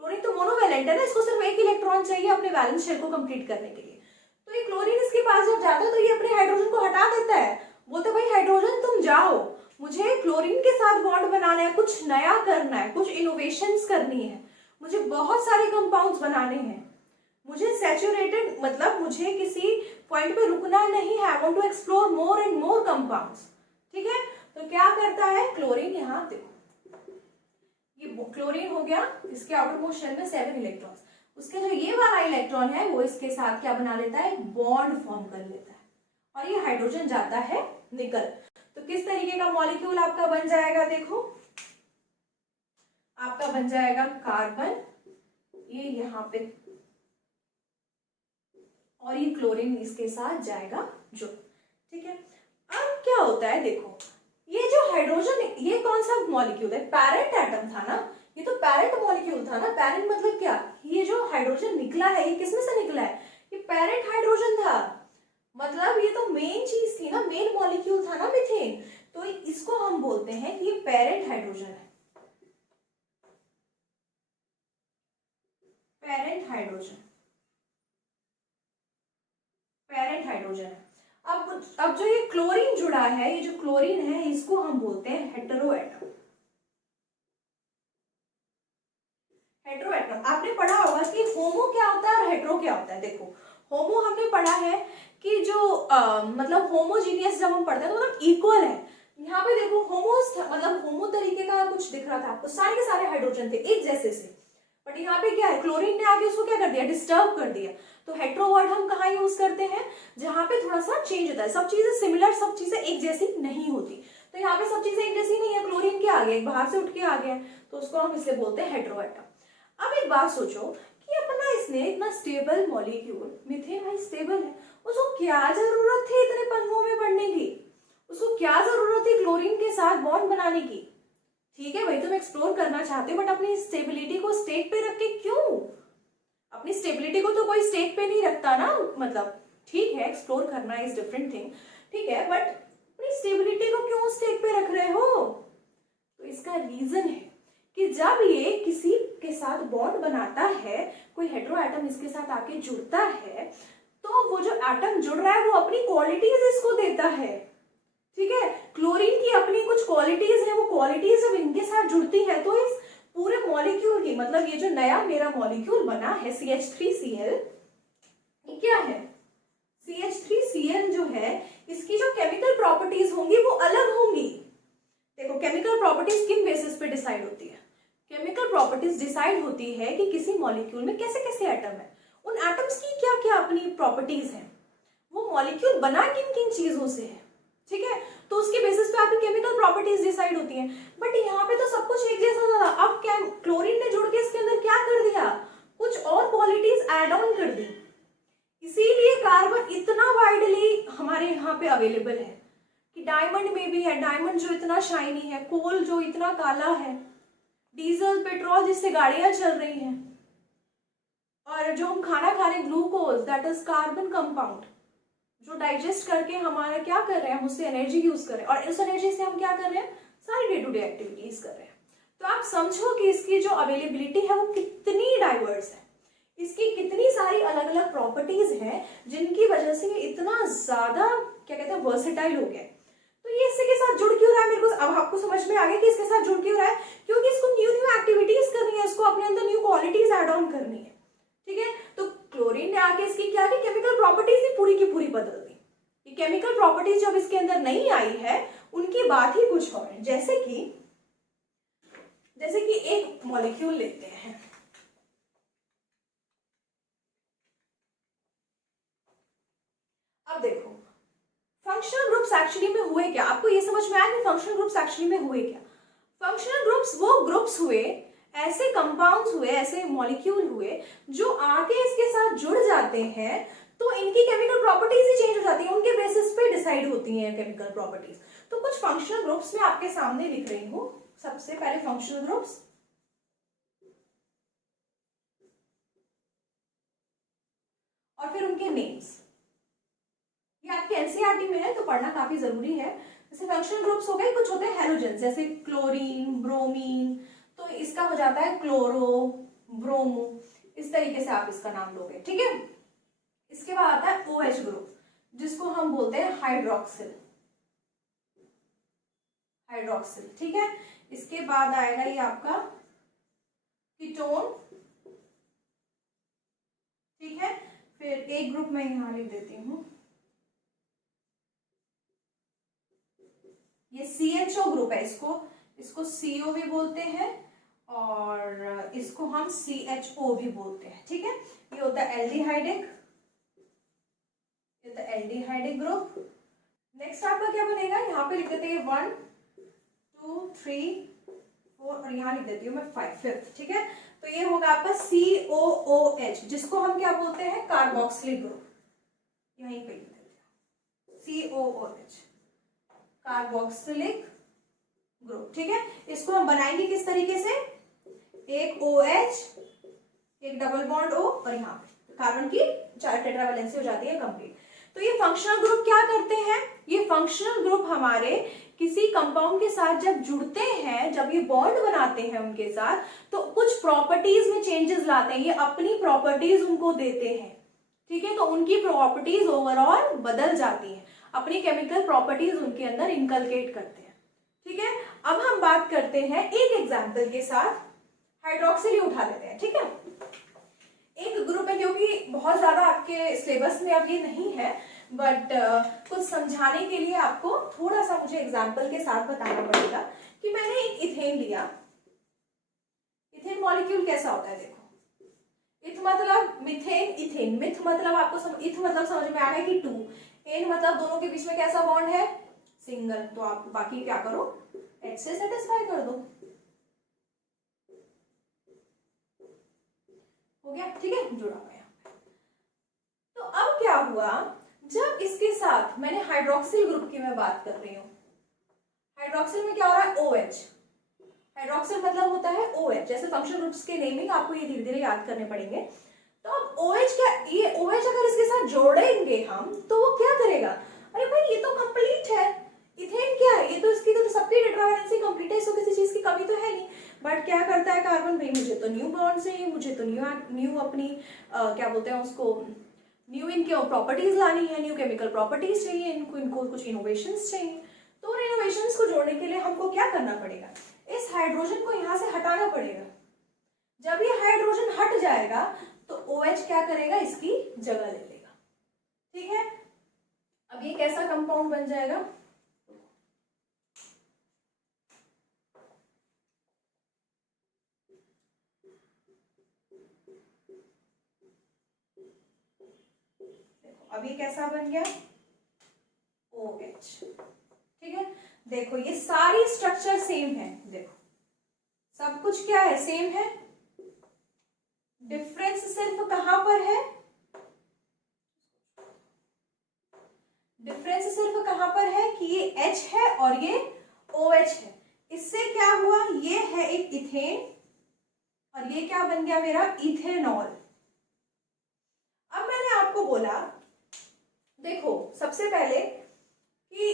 क्लोरीन तो मोनोवेलेंट है ना, इसको सिर्फ 1 इलेक्ट्रॉन चाहिए अपने वैलेंस शेल को कंप्लीट करने के लिए। तो ये क्लोरीन इसके पास जब जाता है तो ये अपने हाइड्रोजन को हटा देता है, बोलते भाई हाइड्रोजन तुम जाओ, मुझे क्लोरीन के साथ बॉन्ड बनाना है, कुछ नया करना है, कुछ इनोवेशंस करनी है, मुझे बहुत सारे कंपाउंड्स बनाने हैं, मुझे सैचुरेटेड मतलब मुझे किसी पॉइंट पे रुकना नहीं है, I want to explore more and more compounds, ठीक है। तो क्या करता है क्लोरीन, यहाँ देखो ये क्लोरीन हो गया, इसके आउटर मोस्ट शेल में 7 इलेक्ट्रॉन्स, उसके जो ये वाला इलेक्ट्रॉन है वो इसके साथ क्या बना लेता है, बॉन्ड फॉर्म कर लेता है, और ये हाइड्रोजन जाता है निकल। तो किस तरीके का मॉलिक्यूल आपका बन जाएगा, देखो आपका बन जाएगा कार्बन, ये यहाँ पे, और ये क्लोरीन इसके साथ जाएगा जो, ठीक है। अब क्या होता है, देखो ये जो हाइड्रोजन, ये कौन सा मॉलिक्यूल है, पैरेंट एटम था ना, ये तो पैरेंट मॉलिक्यूल था ना। पैरेंट मतलब क्या, ये जो हाइड्रोजन निकला है ये किसमें से निकला है, ये पैरेंट हाइड्रोजन था, मतलब ये तो मेन चीज थी ना, मेन मॉलिक्यूल था ना मीथेन, तो इसको हम बोलते हैं कि ये पैरेंट हाइड्रोजन है, पैरेंट हाइड्रोजन, पैरेंट हाइड्रोजन है। अब जो ये क्लोरीन जुड़ा है, ये जो क्लोरीन है इसको हम बोलते हैं हेटेरो एटम, हेटेरो एटम। आपने पढ़ा होगा कि होमो क्या होता है और हेटेरो क्या होता है। देखो होमो हमने पढ़ा है कि जो मतलब होमोजीनियस जब हम पढ़ते हैं तो मतलब इक्वल है। यहाँ पे देखो होमोस मतलब होमो तरीके का कुछ दिख रहा था आपको, सारे के सारे हाइड्रोजन थे एक जैसे से, बट यहाँ पे क्या है, क्लोरीन ने आके उसको क्या कर दिया, डिस्टर्ब कर दिया। तो हेटेरो वर्ड हम कहाँ यूज करते हैं, जहाँ पे थोड़ा सा चेंज होता है, सब चीजें सिमिलर, सब चीजें एक जैसी नहीं होती। तो यहाँ पे सब चीजें एक जैसी नहीं है, क्लोरीन क्या आ गया, एक बाहर से उठ के आ गया, तो उसको हम इसलिए बोलते हैं हेटेरो एटम। अब एक बात सोचो कि अपना इसने इतना स्टेबल मॉलिक्यूल, मीथेन भाई स्टेबल है, उसको क्या जरूरत थी इतने पंगों में पड़ने की, उसको क्या जरूरत थी क्लोरीन के साथ बॉन्ड बनाने की। ठीक है भाई तुम एक्सप्लोर करना चाहते हो, बट अपनी स्टेबिलिटी को स्टेक पे रख के क्यों, अपनी स्टेबिलिटी को तो कोई स्टेक पे नहीं रखता ना, मतलब ठीक है एक्सप्लोर करना इज डिफरेंट थिंग, ठीक है, बट अपनी स्टेबिलिटी को क्यों स्टेक पे रख रहे हो। तो इसका रीजन है कि जब ये किसी के साथ बॉन्ड बनाता है, कोई हेटेरो एटम इसके साथ आके जुड़ता है, तो वो जो एटम जुड़ रहा है वो अपनी क्वालिटीज इसको देता है, ठीक है। क्लोरीन की अपनी कुछ क्वालिटीज है, वो क्वालिटीज जब इनके साथ जुड़ती है तो इस पूरे मॉलिक्यूल की, मतलब ये जो नया मेरा मॉलिक्यूल बना है CH3Cl, ये क्या है, CH3Cl जो है, इसकी जो केमिकल प्रॉपर्टीज होंगी वो अलग होंगी। देखो केमिकल प्रॉपर्टीज किन बेसिस पे डिसाइड होती है, केमिकल प्रॉपर्टीज डिसाइड होती है कि किसी मॉलिक्यूल में कैसे कैसे एटम है, उन एटम्स की क्या क्या अपनी प्रॉपर्टीज हैं, वो मॉलिक्यूल बना किन किन चीजों से है, ठीक है, तो उसके बेसिस पे आपकी केमिकल प्रॉपर्टीज डिसाइड होती हैं। बट यहाँ पे तो सब कुछ एक जैसा था, अब क्या क्लोरीन ने जुड़ के इसके अंदर क्या कर दिया, कुछ और क्वालिटीज ऐड ऑन कर दी, इसीलिए कार्बन इतना वाइडली हमारे यहाँ पे अवेलेबल है कि डायमंड में भी है, डायमंड जो इतना शाइनी है, कोल जो इतना काला है, डीजल पेट्रोल जिससे गाड़ियां चल रही हैं, और जो हम खाना खा रहे हैं glucose, that is carbon compound, जो डाइजेस्ट करके हमारा क्या कर रहे हैं, हम उससे एनर्जी यूज कर रहे हैं, और उस एनर्जी से हम क्या कर रहे हैं, सारी डे टू डे एक्टिविटीज कर रहे हैं। तो आप समझो कि इसकी जो अवेलेबिलिटी है वो कितनी डाइवर्स है, इसकी कितनी सारी अलग अलग प्रॉपर्टीज हैं जिनकी वजह से ये इतना ज्यादा क्या कहते हैं वर्सेटाइल हो गया है। तो ये इसके के साथ जुड़ क्यों रहा है, मेरे को अब आपको समझ में आ गया कि इसके साथ जुड़ क्यों रहा है, क्योंकि इसको न्यू न्यू एक्टिविटीज करनी है, इसको अपने अंदर न्यू क्वालिटीज ऐड ऑन करनी है, ठीक है। तो क्लोरीन ने आके इसकी क्या की केमिकल प्रॉपर्टीज ही पूरी की पूरी बदल दी। ये केमिकल प्रॉपर्टीज जब इसके अंदर नहीं आई है उनकी बात ही कुछ और है। जैसे कि एक मॉलिक्यूल लेते हैं, अब देखो फंक्शनल ग्रुप्स एक्चुअली में हुए क्या, आपको ये समझ में आया कि फंक्शनल ग्रुप्स एक्चुअली में हुए क्या। फंक्शनल ग्रुप्स वो ग्रुप्स हुए, ऐसे कंपाउंड्स हुए, ऐसे मॉलिक्यूल हुए जो आके इसके साथ जुड़ जाते हैं, तो इनकी केमिकल प्रॉपर्टीज ही चेंज हो जाती है, उनके बेसिस पे डिसाइड होती हैं केमिकल प्रॉपर्टीज। तो कुछ फंक्शनल ग्रुप्स में आपके सामने लिख रही हूँ। सबसे पहले फंक्शनल ग्रुप्स, और फिर उनके नेम्स, ये आपके एनसीईआरटी में है तो पढ़ना काफी जरूरी है। जैसे फंक्शनल ग्रुप्स हो गए, कुछ होते हैं हेलोजन, जैसे क्लोरीन, ब्रोमीन, तो इसका हो जाता है क्लोरो, ब्रोमो, इस तरीके से आप इसका नाम लोगे, ठीक है। इसके बाद आता है OH ग्रुप, जिसको हम बोलते हैं हाइड्रोक्सिल, हाइड्रोक्सिल, ठीक है। इसके बाद आएगा ये आपका कीटोन, ठीक है। फिर एक ग्रुप मैं यहां लिख देती हूँ, ये CHO ग्रुप है, इसको CO भी बोलते हैं, और इसको हम CHO भी बोलते हैं, ठीक है। ये होता है एल्डिहाइडिक, एल्डिहाइडिक ग्रुप। नेक्स्ट आपका क्या बनेगा, यहाँ पे लिख देते हैं 1 2 3 4 और यहाँ लिख देती हूँ मैं 5, फिफ्थ, ठीक है। तो ये होगा आपका COOH, जिसको हम क्या बोलते हैं, कार्बोक्सिलिक ग्रुप। यहीं पे लिख देते हैं COOH, कार्बोक्सिलिक ग्रुप, ठीक है। इसको हम बनाएंगे किस तरीके से, एक OH, एक डबल बॉन्ड O और यहाँ पे कार्बन की 4 टेट्रावैलेंसी हो जाती है कंप्लीट। तो ये फंक्शनल ग्रुप क्या करते हैं, ये फंक्शनल ग्रुप हमारे किसी कंपाउंड के साथ जब जुड़ते हैं, जब ये बॉन्ड बनाते हैं उनके साथ, तो कुछ प्रॉपर्टीज में चेंजेस लाते हैं, ये अपनी प्रॉपर्टीज उनको देते हैं, ठीक है। तो उनकी प्रॉपर्टीज ओवरऑल बदल जाती हैं, अपनी केमिकल प्रॉपर्टीज उनके अंदर इनकलकेट करते हैं, ठीक है। अब हम बात करते हैं एक एग्जाम्पल के साथ, हाइड्रोक्सिल उठा लेते हैं, ठीक है। एक ग्रुप है, क्योंकि बहुत ज्यादा आपके सिलेबस में अब ये नहीं है, बट कुछ समझाने के लिए आपको थोड़ा सा मुझे एग्जाम्पल के साथ बताना पड़ेगा कि मैंने एक इथेन लिया। इथेन मॉलिक्यूल कैसा होता है, देखो, इथ मतलब मिथेन, इथेन, मिथ मतलब आपको इथ मतलब समझ में आ रहा है कि 2, एन मतलब दोनों के बीच में कैसा बॉन्ड है, सिंगल। तो आप बाकी क्या करो, H से सेटिस्फाई कर दो, हो गया, ठीक है, जुड़ा हुआ है। तो अब क्या हुआ, जब इसके साथ मैंने हाइड्रोक्सिल ग्रुप की मैं बात कर रही हूँ, हाइड्रोक्सिल में क्या हो रहा है, OH, हाइड्रोक्सिल मतलब होता है OH, जैसे फंक्शनल ग्रुप्स के नेमिंग आपको ये धीरे धीरे याद करने पड़ेंगे। तो अब OH क्या, ये OH अगर इसके साथ जोड़ेंगे हम, तो वो क्या करेगा, अरे भाई ये तो कंप्लीट है, इथेन क्या है, ये तो इसकी तो सबकी टेट्रावैलेंसी कंप्लीट है, इसको किसी चीज की कमी तो है नहीं। बट क्या करता है कार्बन, भाई मुझे तो न्यू बॉन्ड चाहिए, मुझे तो न्यू अपनी क्या बोलते हैं उसको, न्यू इनके प्रॉपर्टीज लानी है, न्यू केमिकल प्रॉपर्टीज चाहिए, इनको कुछ इनोवेशंस चाहिए। तो उन इनोवेशंस को जोड़ने के लिए हमको क्या करना पड़ेगा, इस हाइड्रोजन को यहाँ से हटाना पड़ेगा। जब ये हाइड्रोजन हट जाएगा तो OH क्या करेगा, इसकी जगह ले लेगा, ठीक है। अब ये कैसा कंपाउंड बन जाएगा, अब ये कैसा बन गया, OH, ठीक है। देखो ये सारी स्ट्रक्चर सेम है, देखो सब कुछ क्या है, सेम है, डिफरेंस सिर्फ कहां पर है, डिफरेंस सिर्फ कहां पर है कि ये H है और ये OH है। इससे क्या हुआ, ये है एक इथेन और ये क्या बन गया मेरा, इथेनॉल। अब मैंने आपको बोला, देखो सबसे पहले कि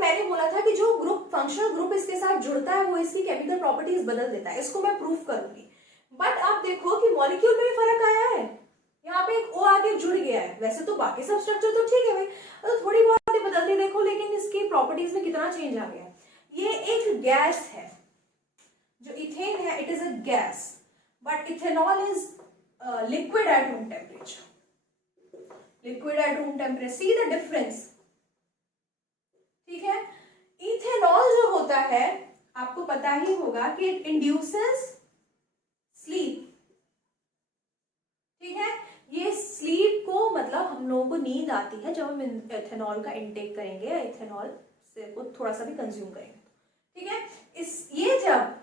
मैंने बोला था कि जो ग्रुप, फंक्शनल ग्रुप इसके साथ जुड़ता है वो इसकी केमिकल प्रॉपर्टीज बदल देता है, इसको मैं प्रूफ करूंगी। बट आप देखो कि मॉलिक्यूल में भी फर्क आया है, यहाँ पे एक O आगे जुड़ गया है, वैसे तो बाकी सब स्ट्रक्चर तो ठीक है भाई, तो थोड़ी बहुत बातें बदलती देखो, लेकिन इसकी प्रॉपर्टीज में कितना चेंज आ गया। ये एक गैस है, जो इथेन है it is a gas, but ethanol is liquid at room temperature, liquid at room temperature, C the difference, ठीक है। इथेनॉल जो होता है आपको पता ही होगा कि इट इंड्यूसेस स्लीप, ठीक है। ये स्लीप को मतलब हम लोगों को नींद आती है जब हम इथेनॉल का इंटेक करेंगे, इथेनॉल से को थोड़ा सा भी कंज्यूम करेंगे, ठीक है। ये जब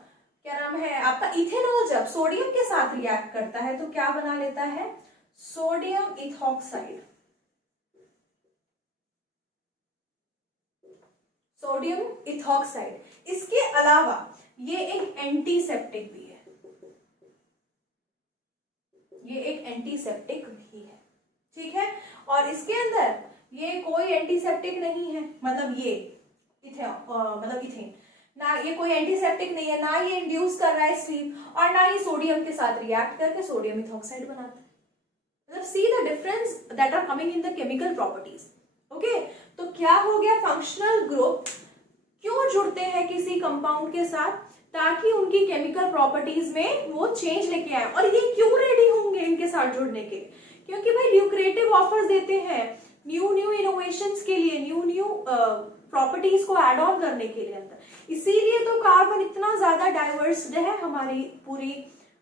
क्या नाम है आपका, इथेनॉल जब सोडियम के साथ रिएक्ट करता है तो क्या बना लेता है, सोडियम इथॉक्साइड, सोडियम इथॉक्साइड। इसके अलावा ये एक एंटीसेप्टिक भी है, ये एक एंटीसेप्टिक भी है, ठीक है। और इसके अंदर ये कोई एंटीसेप्टिक नहीं है, मतलब ये मतलब इथेन ना, ये कोई एंटीसेप्टिक नहीं है, ना ये इंड्यूस कर रहा है स्लीप, और ना ये सोडियम के साथ रिएक्ट करके सोडियम इथॉक्साइड बनाता है। मतलब see the difference that are coming in the chemical properties, okay. तो क्या हो गया, फंक्शनल ग्रुप क्यों जुड़ते हैं किसी कंपाउंड के साथ, ताकि उनकी केमिकल प्रॉपर्टीज में वो चेंज लेके आए। और ये क्यों रेडी होंगे इनके साथ जुड़ने के, क्योंकि भाई ल्यूक्रेटिव ऑफर्स देते हैं न्यू इनोवेशंस के लिए, न्यू प्रॉपर्टीज को ऐड ऑन करने के लिए अंदर, इसीलिए तो कार्बन इतना ज्यादा डाइवर्स्ड है हमारी पूरी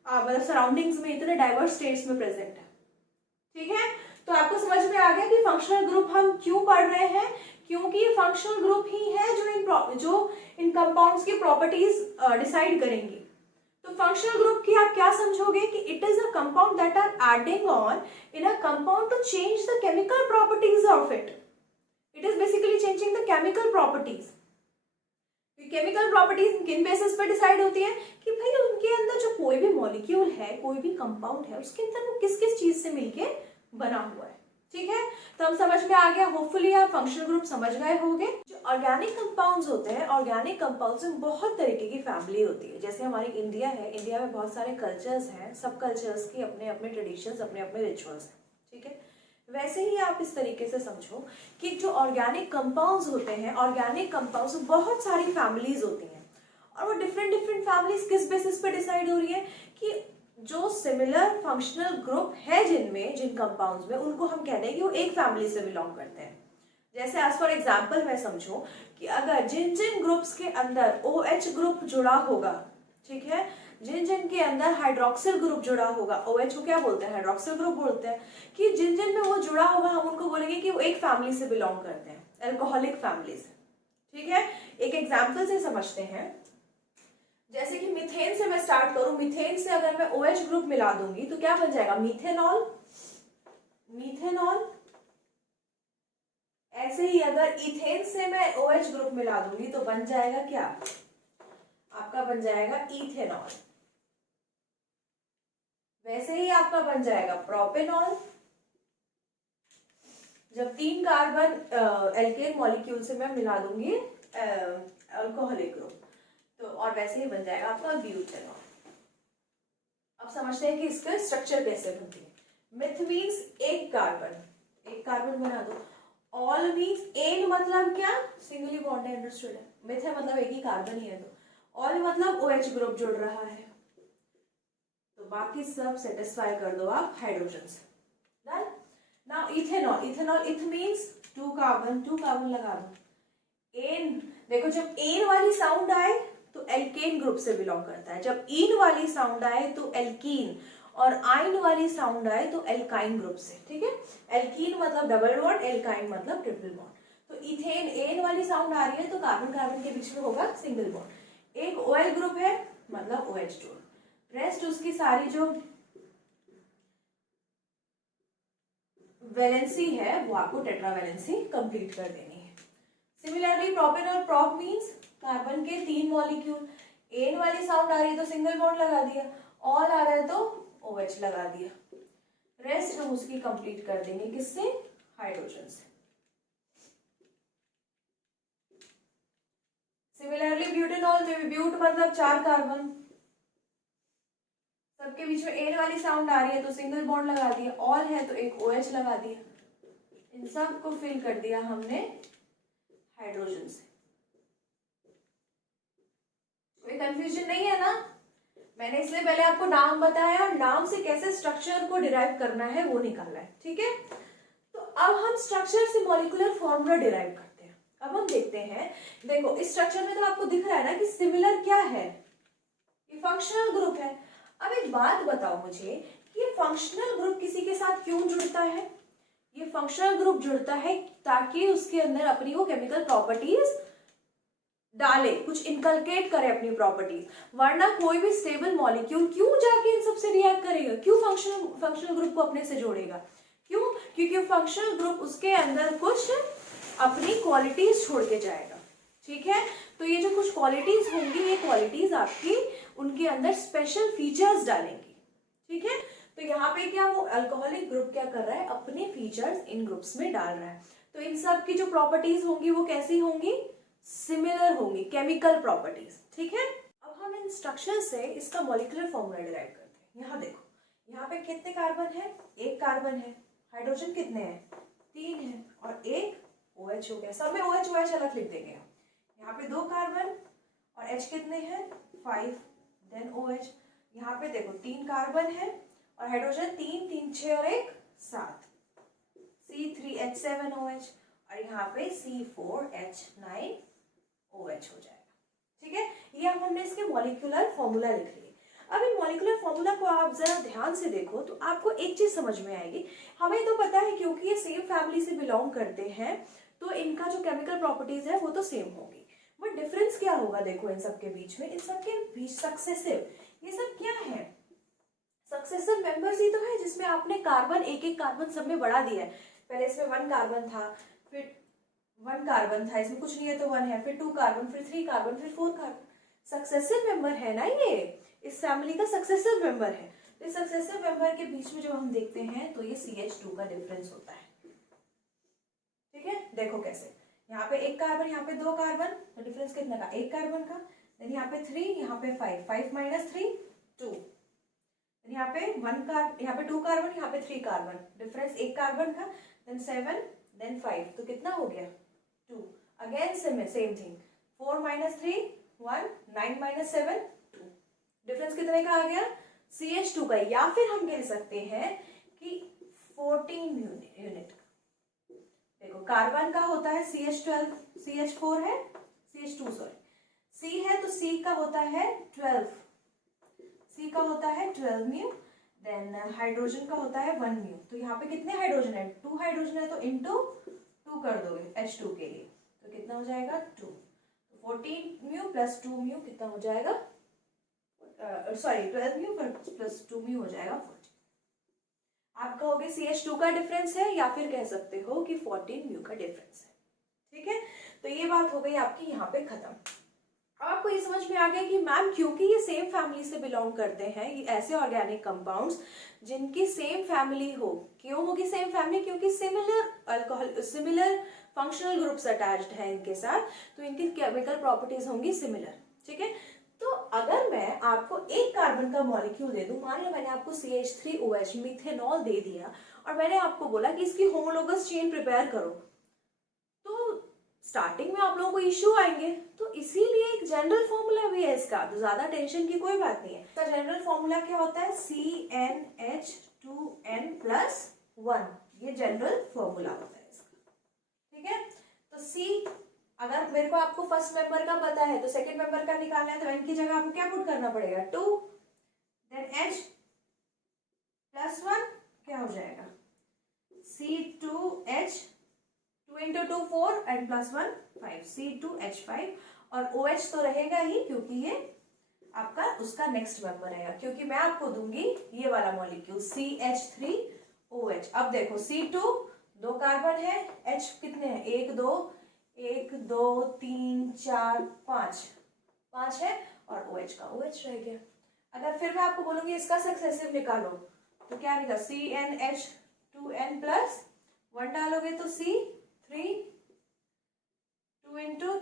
मतलब सराउंडिंग्स में, इतने डाइवर्स स्टेट्स में प्रेजेंट है। ठीक है, तो आपको समझ में आ गया कि फंक्शनल ग्रुप हम क्यों पढ़ रहे हैं, क्योंकि फंक्शनल ग्रुप ही है जो इन कंपाउंड्स की प्रॉपर्टीज डिसाइड करेंगी। तो फंक्शनल ग्रुप की आप क्या समझोगे कि it is a compound that are adding on in a compound to change the chemical properties of it. It is basically changing the chemical properties. Chemical properties किन basis पर decide होती है कि भाई उनके अंदर जो कोई भी मॉलिक्यूल है, कोई भी कंपाउंड है, उसके अंदर वो किस किस चीज से मिलके बना हुआ है। ठीक है, तो हम समझ में आ गया, होपफुली आप फंक्शनल ग्रुप समझ गए होंगे। जो ऑर्गेनिक कंपाउंड्स होते हैं, ऑर्गेनिक कंपाउंड्स में बहुत तरीके की फैमिली होती है। जैसे हमारी इंडिया है, इंडिया में बहुत सारे कल्चर्स हैं, सब कल्चर्स की अपने अपने ट्रेडिशंस, अपने अपने रिचुअल्स हैं। ठीक है, वैसे ही आप इस तरीके से समझो कि जो ऑर्गेनिक कंपाउंड्स होते हैं, ऑर्गेनिक कंपाउंड्स में बहुत सारी फैमिलीज होती हैं, और वो डिफरेंट डिफरेंट फैमिलीज किस बेसिस पे डिसाइड हो रही है कि जो सिमिलर फंक्शनल ग्रुप है जिनमें, जिन कंपाउंड्स में, उनको हम कहते हैं कि वो एक फैमिली से बिलोंग करते हैं। जैसे एज फॉर एग्जाम्पल मैं समझो कि अगर जिन जिन ग्रुप्स के अंदर OH ग्रुप जुड़ा होगा, ठीक है, जिन जिन के अंदर हाइड्रोक्सिल ग्रुप जुड़ा होगा, OH को क्या बोलते हैं, हाइड्रोक्सिल ग्रुप बोलते हैं, कि जिन जिन में वो जुड़ा होगा हम उनको बोलेंगे कि वो एक फैमिली से बिलोंग करते हैं, अल्कोहलिक फैमिली से। ठीक है, एक एग्जाम्पल से समझते हैं। जैसे कि मीथेन से मैं स्टार्ट करूं, मीथेन से अगर मैं OH ग्रुप मिला दूंगी तो क्या बन जाएगा, मीथेनॉल। मीथेनॉल। ऐसे ही अगर इथेन से मैं OH ग्रुप मिला दूंगी तो बन जाएगा क्या, आपका बन जाएगा इथेनॉल। वैसे ही आपका बन जाएगा प्रोपेनॉल। जब 3 कार्बन एल्केन मॉलिक्यूल से मैं मिला दूंगी अल्कोहलिक ग्रुप, तो और वैसे ही बन जाएगा आपका ब्यूटेनॉल। अब समझते हैं कि इसका स्ट्रक्चर कैसे बनती है। मिथ मीन्स एक कार्बन बना दो। ऑल मीन्स एन मतलब क्या, सिंगली बॉन्ड है, अंडरस्टूड है। मिथ है मतलब एक ही कार्बन ही है, तो ऑल मतलब OH ग्रुप जुड़ रहा है, तो बाकी सब सेटिस्फाई कर दो आप हाइड्रोजन से। डन। Now ethanol. इथेनॉल, इथ मीन्स 2 कार्बन लगा दो। एन, देखो जब एन वाली साउंड आए तो एल्केन ग्रुप से बिलोंग करता है, जब इन वाली साउंड आए तो एल्कीन, और आइन वाली साउंड आए तो एल्काइन ग्रुप से। ठीक है, एल्कीन मतलब डबल बॉन्ड, एल्काइन मतलब ट्रिपल बॉन्ड। तो इथेन, एन वाली साउंड आ रही है तो कार्बन कार्बन के बीच में होगा सिंगल बॉन्ड। एक OL ग्रुप है मतलब OH जोड़, रेस्ट उसकी सारी जो वैलेंसी है वो आपको टेट्रावैलेंसी कंप्लीट कर देनी है। Similarly propanol, prop means carbon के 3 मॉलिक्यूल, एन वाली साउंड आ रही है तो सिंगल बॉन्ड लगा दिया, ऑल आ रहा है तो OH लगा दिया, रेस्ट हम उसकी कंप्लीट कर देंगे किससे, हाइड्रोजन से। सिमिलरली ब्यूटेनॉल में ब्यूट मतलब 4 कार्बन, सबके बीच में एन वाली साउंड आ रही है तो सिंगल बॉन्ड लगा दिया, ऑल है तो एक OH लगा दिया, इन सब को फिल कर दिया हमने हाइड्रोजन से। कोई कंफ्यूजन नहीं है ना, मैंने इसलिए पहले आपको नाम बताया और नाम से कैसे स्ट्रक्चर को डिराइव करना है वो निकालना है। ठीक है, तो अब हम स्ट्रक्चर से मॉलिक्यूलर फॉर्मूला डिराइव करते हैं। अब हम देखते हैं, देखो इस स्ट्रक्चर में तो आपको दिख रहा है ना कि सिमिलर क्या है, ये फंक्शनल ग्रुप है। अब एक बात बताओ मुझे कि ये फंक्शनल ग्रुप किसी के साथ क्यों जुड़ता है। ये फंक्शनल ग्रुप जुड़ता है ताकि उसके अंदर अपनी वो केमिकल प्रॉपर्टीज डाले, कुछ इनकलकेट करे अपनी प्रॉपर्टीज, वरना कोई भी स्टेबल मॉलिक्यूल क्यों जाके इन सबसे रिएक्ट करेगा, क्यों फंक्शनल ग्रुप को अपने से जोड़ेगा, क्यों, क्योंकि फंक्शनल ग्रुप उसके अंदर कुछ अपनी क्वालिटीज छोड़ के जाएगा। ठीक है, तो ये जो कुछ क्वालिटीज होंगी, ये क्वालिटीज आपकी उनके अंदर स्पेशल फीचर्स डालेंगी। ठीक है, तो यहाँ पे क्या, वो अल्कोहलिक ग्रुप क्या कर रहा है, अपने फीचर्स इन ग्रुप्स में डाल रहा है, तो इन सब की जो प्रॉपर्टीज होंगी वो कैसी होंगी, सिमिलर होंगी, केमिकल प्रॉपर्टीज। ठीक है, अब हम इन स्ट्रक्चर से इसका मॉलिक्यूलर फॉर्मूला डिराइव करते हैं। यहाँ देखो, यहाँ पे कितने कार्बन है, एक कार्बन है, हाइड्रोजन कितने हैं, 3 है, और एक OH हो गया, सब में OH OH अलग लिख देंगे। यहाँ पे 2 कार्बन और H कितने हैं, 5, देन OH। यहाँ पे देखो 3 कार्बन है और हाइड्रोजन 3 3 6 और 1 7, C3H7OH, और यहाँ पे C4H9OH हो जाएगा। ठीक है, ये अब हमने इसके मॉलिक्यूलर फॉर्मूला लिख लिए। अब इन मॉलिक्यूलर फॉर्मूला को आप जरा ध्यान से देखो तो आपको एक चीज समझ में आएगी। हमें तो पता है क्योंकि ये सेम फैमिली से बिलोंग करते हैं तो इनका जो केमिकल प्रॉपर्टीज है वो तो सेम होगी, बट डिफरेंस क्या होगा देखो इन सब के बीच में, इन सब के बीच सक्सेसिव, ये सब क्या है, सक्सेसिव मेंबर्स ही तो है जिसमें आपने कार्बन एक एक कार्बन सब में बढ़ा दिया है। पहले इसमें 1 कार्बन था, फिर 1 कार्बन था, इसमें कुछ नहीं है तो 1 है, फिर 2 कार्बन, फिर 3 कार्बन, फिर 4 कार्बन, सक्सेसिव मेंबर है ना, ये इस फैमिली का सक्सेसिव मेंबर है। तो इस सक्सेसिव मेंबर के बीच में जब हम देखते हैं तो ये CH2 का डिफरेंस होता है। ठीक है, देखो कैसे, यहाँ पे 1 कार्बन, यहाँ पे 2 कार्बन, तो डिफरेंस कितना का, 1 कार्बन का, देन यहाँ पे 3, यहाँ पे 5, 5 माइनस 3 2, यहाँ पे 1 कार्बन, यहाँ पे 2 कार्बन, यहाँ पे 3 कार्बन, डिफरेंस 1 कार्बन का, देन 7, देन 5, तो कितना हो गया 2, again same thing, 4 minus 3 1, 9 minus 7 2, difference कितने का आ गया CH2 का, या फिर हम कह सकते हैं कि 14 यूनिट। देखो कार्बन का होता है CH12, CH4 है, CH2 सॉरी, C है तो C का होता है 12, C का होता है 12 म्यू, देन हाइड्रोजन का होता है 1 म्यू, तो यहाँ पे कितने हाइड्रोजन है, 2 हाइड्रोजन है तो इनटू 2 कर दोगे H2 के लिए, तो कितना हो जाएगा 2, 14 म्यू प्लस 2 म्यू कितना हो जाएगा, सॉरी 12 म्यू प्लस 2 म्यू हो जाएगा 40। आप कहोगे CH2 का डिफरेंस है या फिर कह सकते हो कि 14 म्यू का डिफरेंस है। ठीक है, तो ये बात हो गई आपकी यहाँ पे खत्म। अब आपको ये समझ में आ गया कि मैम क्योंकि ये सेम फैमिली से बिलोंग करते हैं, ये ऐसे ऑर्गेनिक कंपाउंड्स जिनकी सेम फैमिली हो, क्यों होगी सेम फैमिली, क्योंकि similar alcohol, similar functional groups attached है इनके साथ, तो इनकी केमिकल प्रॉपर्टीज होंगी सिमिलर। ठीक है, तो अगर मैं आपको एक कार्बन का मॉलिक्यूल दे दूं, मान लो मैंने आपको CH3OH मिथेनॉल दे दिया और मैंने आपको बोला कि इसकी होमोलोगस चेन प्रिपेयर करो, तो स्टार्टिंग में आप लोगों को इश्यू आएंगे, तो इसीलिए एक जनरल फॉर्मूला भी है इसका, तो ज्यादा टेंशन की कोई बात नहीं है। इसका जनरल फॉर्मूला क्या होता है, CnH2n+1, ये जनरल फॉर्मूला होता है इसका। ठीक है, तो C, अगर मेरे को आपको फर्स्ट मेंबर का पता है तो सेकंड मेंबर का निकालना है, तो n की जगह आपको क्या पुट करना पड़ेगा 2, देन H+1 क्या हो जाएगा C2H, 2 into 2 4 and +1 5, C2H5, और OH तो रहेगा ही क्योंकि ये आपका उसका नेक्स्ट मेंबर रहेगा, क्योंकि मैं आपको दूंगी ये वाला मॉलिक्यूल CH3OH। अब देखो C2 2 कार्बन है, H कितने हैं 1 2 1 2 3 4 5 है, और OH का OH रह गया। अगर फिर मैं आपको बोलूंगी इसका सक्सेसिव निकालो तो क्या निकला, CnH2n+1 डालोगे तो C3, 2 into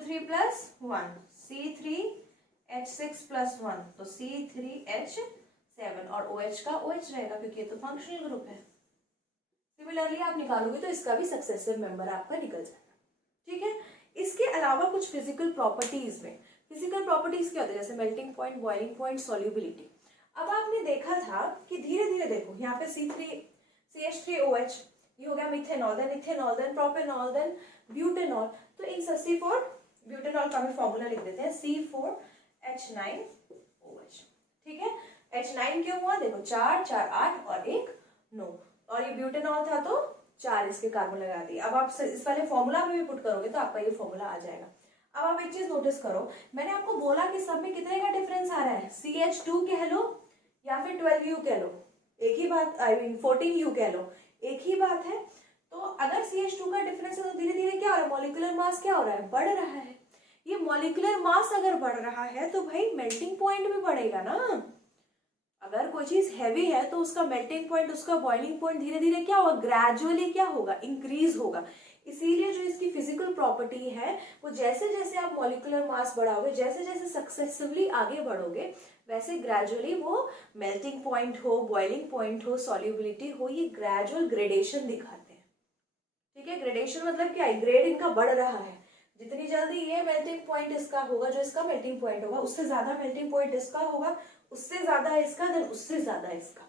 3 plus 1, C3H6+1, तो C3H7, और OH का OH रहेगा क्योंकि ये तो फंक्शनल ग्रुप है। सिमिलरली आप निकालोगे तो इसका भी सक्सेसिव मेंबर आपका निकल जाएगा। ठीक है, इसके अलावा कुछ फिजिकल प्रॉपर्टीज में, फिजिकल प्रॉपर्टीज क्या होता है, जैसे melting point, boiling point, solubility. अब आपने देखा था कि धीरे धीरे देखो यहाँ पे CH3OH, ये हो गया methanol, then ethanol, then propanol, then butanol, तो इन C4 ब्यूटेनॉल का भी फॉर्मूला लिख देते हैं C4H9OH। ठीक है, H9 क्यों हुआ, देखो 4 4 8 और 1 9, और ये ब्यूटेनॉल था तो 4 इसके कार्बन लगा दिए। अब आप इस वाले फॉर्मूला में भी पुट करोगे तो आपका ये फॉर्मूला आ जाएगा। अब आप एक चीज नोटिस करो, मैंने आपको बोला कि सब में कितने का डिफरेंस आ रहा है, CH2 कह लो या फिर 12U कह लो, एक ही बात, आई मीन 14U कह लो, एक ही बात है। तो अगर CH2 का डिफरेंस है तो धीरे धीरे क्या हो रहा है, मॉलिक्यूलर मास क्या हो रहा है, बढ़ रहा है। ये मॉलिक्यूलर मास अगर बढ़ रहा है तो भाई मेल्टिंग पॉइंट भी बढ़ेगा ना। अगर कोई चीज हैवी है तो उसका मेल्टिंग पॉइंट, उसका बॉइलिंग पॉइंट धीरे धीरे क्या होगा, ग्रेजुअली क्या होगा, इंक्रीज होगा। इसीलिए जो इसकी फिजिकल प्रॉपर्टी है वो जैसे जैसे आप मॉलिक्यूलर मास बढ़ाओगे, जैसे जैसे सक्सेसिवली आगे बढ़ोगे, वैसे ग्रेजुअली वो मेल्टिंग पॉइंट हो, बॉइलिंग पॉइंट हो, सॉल्युबिलिटी हो, ये ग्रेजुअल ग्रेडेशन दिखाते हैं। ठीक है, ग्रेडेशन मतलब क्या है, ग्रेड इनका बढ़ रहा है। जितनी जल्दी ये मेल्टिंग पॉइंट इसका होगा, जो इसका मेल्टिंग पॉइंट होगा, उससे ज्यादा मेल्टिंग पॉइंट इसका होगा, उससे ज्यादा इसका, देन उससे ज्यादा इसका।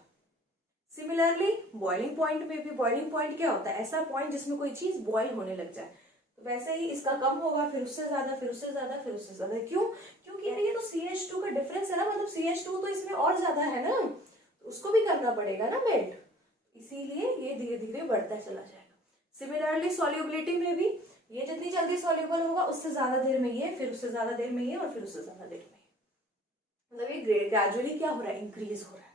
सिमिलरली बॉइलिंग पॉइंट में भी, बॉइलिंग पॉइंट क्या होता है? ऐसा पॉइंट जिसमें कोई चीज बॉइल होने लग जाए। तो वैसे ही इसका कम होगा, फिर उससे ज्यादा, फिर उससे ज्यादा, फिर उससे ज्यादा। क्यों? क्योंकि यार ये तो CH2 का डिफरेंस है ना, मतलब CH2 तो इसमें और ज्यादा है ना, तो उसको भी करना पड़ेगा ना मेल्ट, इसीलिए ये धीरे धीरे बढ़ता चला जाएगा। सिमिलरली सॉल्युबिलिटी में भी ये जितनी जल्दी सॉल्युबल होगा उससे ज्यादा देर में ये, फिर उससे ज्यादा देर में ये, और फिर उससे ज्यादा देर में ये, मतलब ये ग्रेजुअली क्या हो रहा है? इंक्रीज हो रहा है।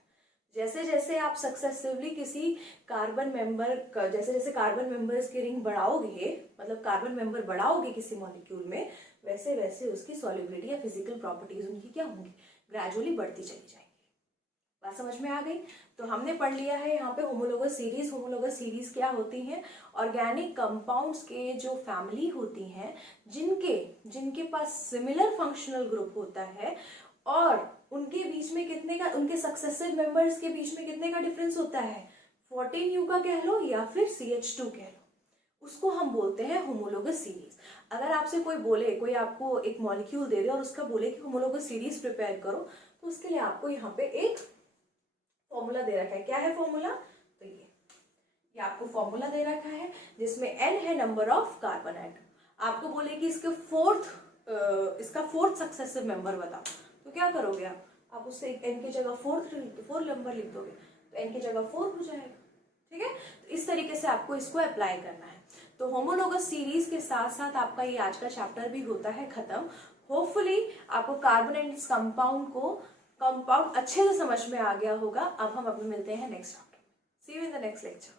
जैसे जैसे आप सक्सेसिवली किसी कार्बन मेंबर, जैसे जैसे कार्बन मेंबर्स की रिंग बढ़ाओगे, मतलब कार्बन मेंबर बढ़ाओगे किसी मॉलिक्यूल में, वैसे वैसे उसकी सॉल्युबिलिटी या फिजिकल प्रॉपर्टीज उनकी क्या होंगी? ग्रेजुअली बढ़ती चली जाएंगी। बात समझ में आ गई? तो हमने पढ़ लिया है यहाँ पे होमोलोगस सीरीज। होमोलोगस सीरीज क्या होती हैं? ऑर्गेनिक कंपाउंड्स के जो फैमिली होती हैं, जिनके जिनके पास सिमिलर फंक्शनल ग्रुप होता है, और उनके बीच में कितने का, उनके सक्सेसिव मेंबर्स के बीच में कितने का डिफरेंस होता है? 14U का कह लो या फिर CH2 कह लो, उसको हम बोलते हैं होमोलोगस सीरीज। अगर आपसे कोई बोले, कोई आपको एक मॉलिक्यूल दे दे और उसका बोले कि होमोलोगस सीरीज प्रिपेयर करो, तो उसके लिए आपको यहाँ पे एक फॉर्मूला दे रखा है। क्या है फॉर्मूला? तो ये आपको फॉर्मूला दे रखा है जिसमें n है नंबर ऑफ कार्बन एटम। आपको बोले कि इसका फोर्थ सक्सेसिव मेंबर बताओ, तो क्या करोगे आप उससे n की जगह 4 नंबर लिख दोगे, तो n की जगह 4 हो जाएगा। ठीक है, तो इस तरीके से आपको इसको अप्लाई करना है। तो होमोलोगस सीरीज के साथ साथ आपका ये आज का चैप्टर भी होता है खत्म। होपफुली आपको कार्बन एंड कंपाउंड अच्छे से समझ में आ गया होगा। अब हम अपने मिलते हैं next chapter. See you in the next lecture.